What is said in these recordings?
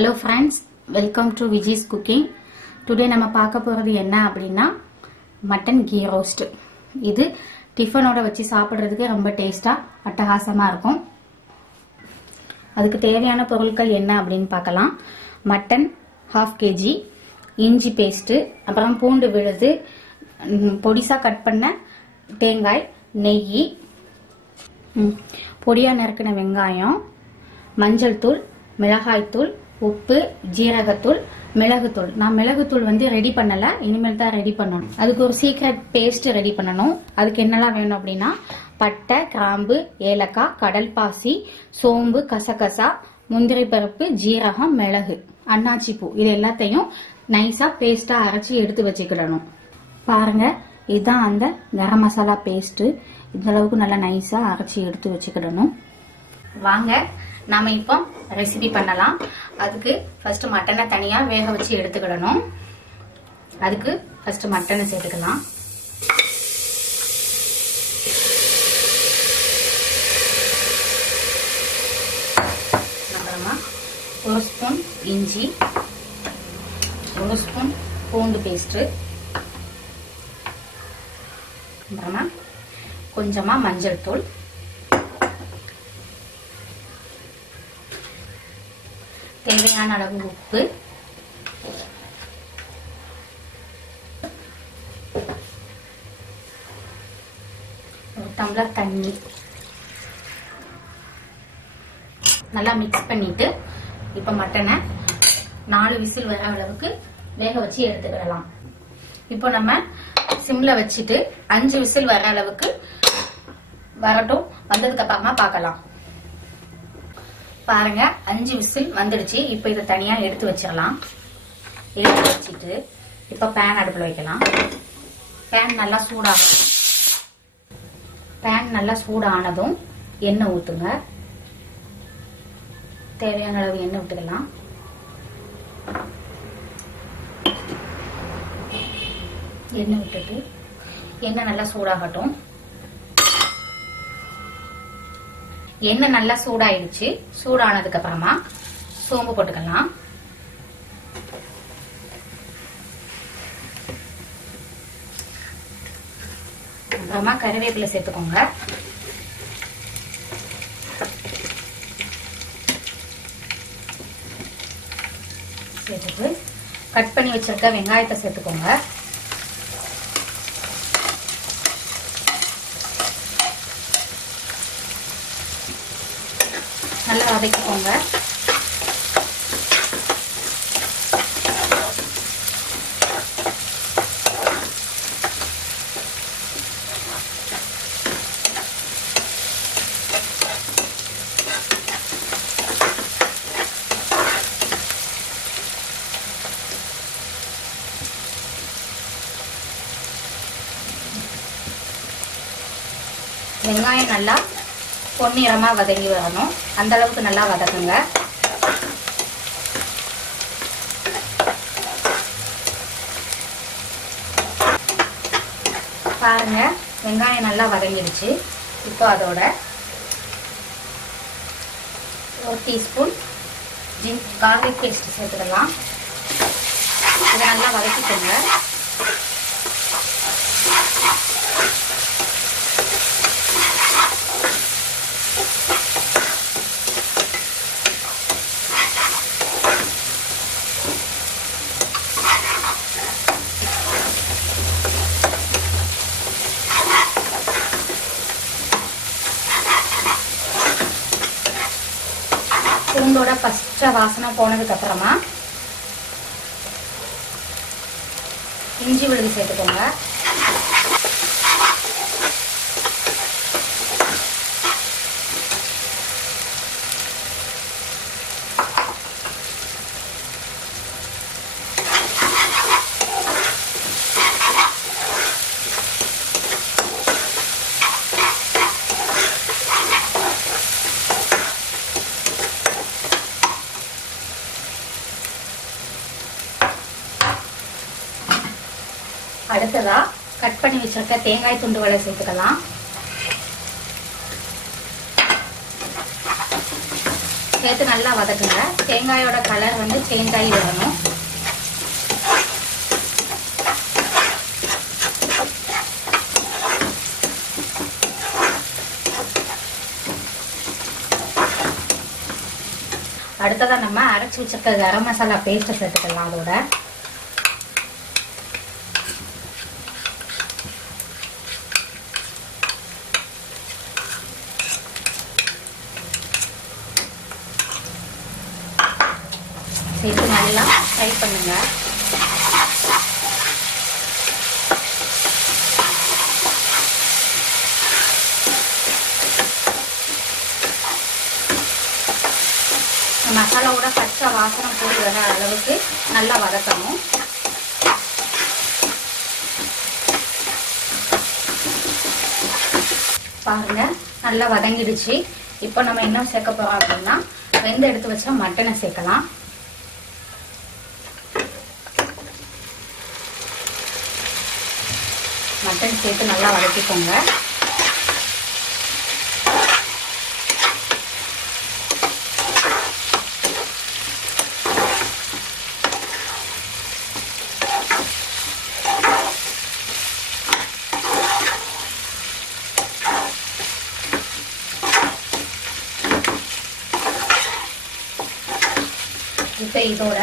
Hello friends, welcome to Viji's Cooking. Today நம்ம பார்க்க போறது என்ன அப்படினா மட்டன் கீ ரோஸ்ட். இது டிஃபனோட வச்சு சாப்பிடுறதுக்கு ரொம்ப டேஸ்டா அட்டகாசமா இருக்கும். அதுக்கு தேவையான பொருட்கள் என்ன அப்படினு பார்க்கலாம். மட்டன் 1/2 kg, இஞ்சி பேஸ்ட், அப்புறம் பூண்டு விழுது, பொடிசா கட் பண்ண தேங்காய், நெய், பொடியா நறுக்கின வெங்காயம், மஞ்சள் தூள், மிளகாய் தூள், உப்பு, ஜீரகத்தூள், மிளகுத்தூள். நான் மிளகுத்தூள் ரெடி பண்ணல, இனிமேல் தான் ரெடி பண்ணணும். அதுக்கு ஒரு சீக்ரெட் பேஸ்ட் ரெடி பண்ணணும். அதுக்கு என்னெல்லாம் வேணும் அப்படின்னா பட்டை, கிராம்பு, ஏலக்காய், கடல் பாசி, சோம்பு, கசகசா, முந்திரி பருப்பு, ஜீரகம், மிளகு, அன்னாச்சி பூ, இது எல்லாத்தையும் நைஸா பேஸ்டா அரைச்சி எடுத்து வச்சுக்கிடணும். பாருங்க, இதுதான் அந்த கரம் மசாலா பேஸ்ட். இந்த அளவுக்கு நல்லா நைஸா அரைச்சி எடுத்து வச்சுக்கிடணும். வாங்க நாம இப்போ ரெசிபி பண்ணலாம். அதுக்கு ஃபர்ஸ்ட் மட்டனை தனியா வேக வச்சு எடுத்துக்கிடணும். அதுக்கு ஃபர்ஸ்ட் மட்டனை சேர்த்துக்கலாம். அப்புறமா 1 ஸ்பூன் இஞ்சி, 1 ஸ்பூன் பூண்டு பேஸ்ட், அப்புறமா கொஞ்சமா மஞ்சள் தூள், தேவையான அளவு உப்பு, ஒரு டம்ளர் தண்ணி. நல்லா மிக்ஸ் பண்ணிட்டு இப்ப மட்டனை 4 விசில் வர அளவுக்கு வேக வச்சு எடுத்துக்கிடலாம். இப்போ நம்ம சிம்ல வச்சுட்டு 5 விசில் வர அளவுக்கு வரட்டும். வந்ததுக்கு அப்புறமா பார்க்கலாம். பாருங்க, 5 விசில் வந்துடுச்சு. இப்ப இதை தனியா எடுத்து வச்சிடலாம். எடுத்து வச்சுட்டு இப்ப பேன் அடுப்புல வைக்கலாம். பேன் நல்லா சூடானதும் எண்ணெய் ஊத்துங்க. தேவையான அளவு எண்ணெய் விட்டுக்கலாம். எண்ணெய் விட்டுட்டு எண்ணெய் நல்லா சூடாகட்டும். எண்ணெய் நல்லா சூடாயிடுச்சு. சூடானதுக்கு அப்புறமா சோம்பு போட்டுக்கலாம். அப்புறமா கறிவேப்பிலை சேர்த்துக்கோங்க. சேர்த்துட்டு கட் பண்ணி வச்சிருக்க வெங்காயத்தை சேர்த்துக்கோங்க. நல்லா வதக்கிக்கோங்க. வெங்காயம் நல்லா பொன்னிறமா வதங்கி வரணும். அந்த அளவுக்கு நல்லா வதக்குங்க. பாருங்க, வெங்காயம் நல்லா வதங்கிடுச்சு. இப்போ அதோட 1 டீஸ்பூன் கார்லிக் பேஸ்ட் சேர்த்துக்கலாம். இதை நல்லா வதக்கிக்கோங்க. பூண்டோட பச்சை வாசனை போனதுக்கு அப்புறமா இஞ்சி விழுது சேர்த்துக்கோங்க. அடுத்ததா கட் பண்ணி வச்சிருக்க தேங்காய் துண்டுகளை சேர்த்துக்கலாம். சேர்த்து நல்லா வதக்குங்க. தேங்காயோட கலர் வந்து சேஞ்ச் ஆகி வரணும். அடுத்ததா நம்ம அரைச்சி வச்சிருக்க கரம் மசாலா பேஸ்ட் சேர்த்துக்கலாம். அதோட சேர்த்து நல்லா ஃப்ரை பண்ணுங்க. மசாலாவோட பச்சை வாசனை போய் வர அளவுக்கு நல்லா வதக்கணும். பாருங்க நல்லா வதங்கிடுச்சு. இப்போ நம்ம என்ன சேர்க்க போறோம் அப்படின்னா வெந்து எடுத்து வச்சா மட்டனை சேர்க்கலாம். மட்டன் சேர்த்து நல்லா வதக்கிக்கோங்க. இப்போ இதோட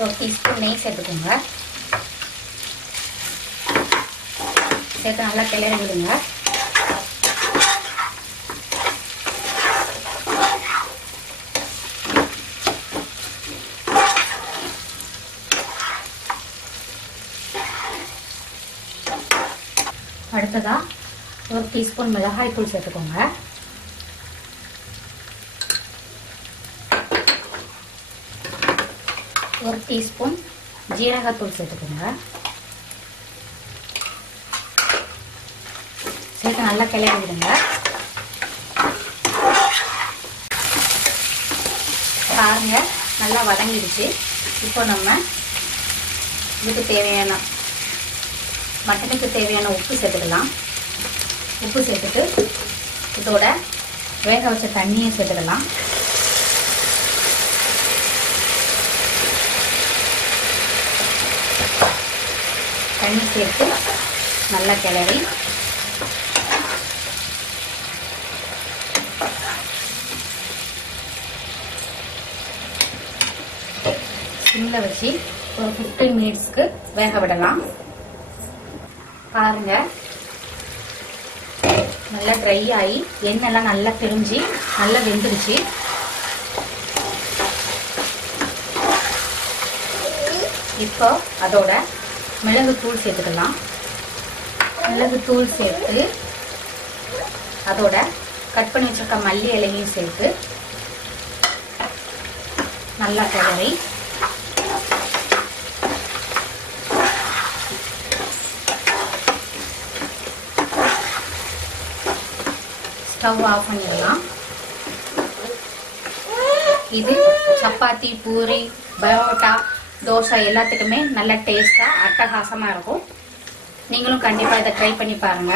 ஒரு டீஸ்பூன் நெய் சேர்த்துக்கோங்க. சேர்த்து நல்லா கிளறி விடுங்க. அடுத்ததா ஒரு டீஸ்பூன் மிளகாய் தூள் சேர்த்துக்கோங்க. ஒரு டீஸ்பூன் ஜீரகத்தூள் சேர்த்துக்கோங்க. சேர்த்து நல்லா கிளறி விடுங்க. பாருங்க நல்லா வதங்கிடுச்சு. இப்போ நம்ம இதுக்கு தேவையான மட்டனுக்கு தேவையான உப்பு சேர்த்துக்கலாம். உப்பு சேர்த்துட்டு இதோட வேக வச்ச தண்ணியை சேர்த்துக்கலாம். தண்ணி சேர்த்து நல்லா கிளறி சிம்ல வச்சு ஒரு 15 மினிட்ஸ்க்கு வேக விடலாம். பாருங்க நல்லா ட்ரை ஆகி எண்ணெய்லாம் நல்லா பிரிஞ்சு நல்லா வெந்துருச்சு. இப்போ அதோட மிளகுத்தூள் சேர்த்துக்கலாம். மிளகுத்தூள் சேர்த்து அதோட கட் பண்ணி வச்சிருக்க மல்லி இலையும் சேர்த்து நல்லா கிளறி ஸ்டவ் ஆஃப் பண்ணிடலாம். இது சப்பாத்தி, பூரி, பரோட்டா, தோசை எல்லாத்துக்குமே நல்ல டேஸ்டா அட்டகாசமா இருக்கும். நீங்களும் கண்டிப்பா இதை ட்ரை பண்ணி பாருங்க.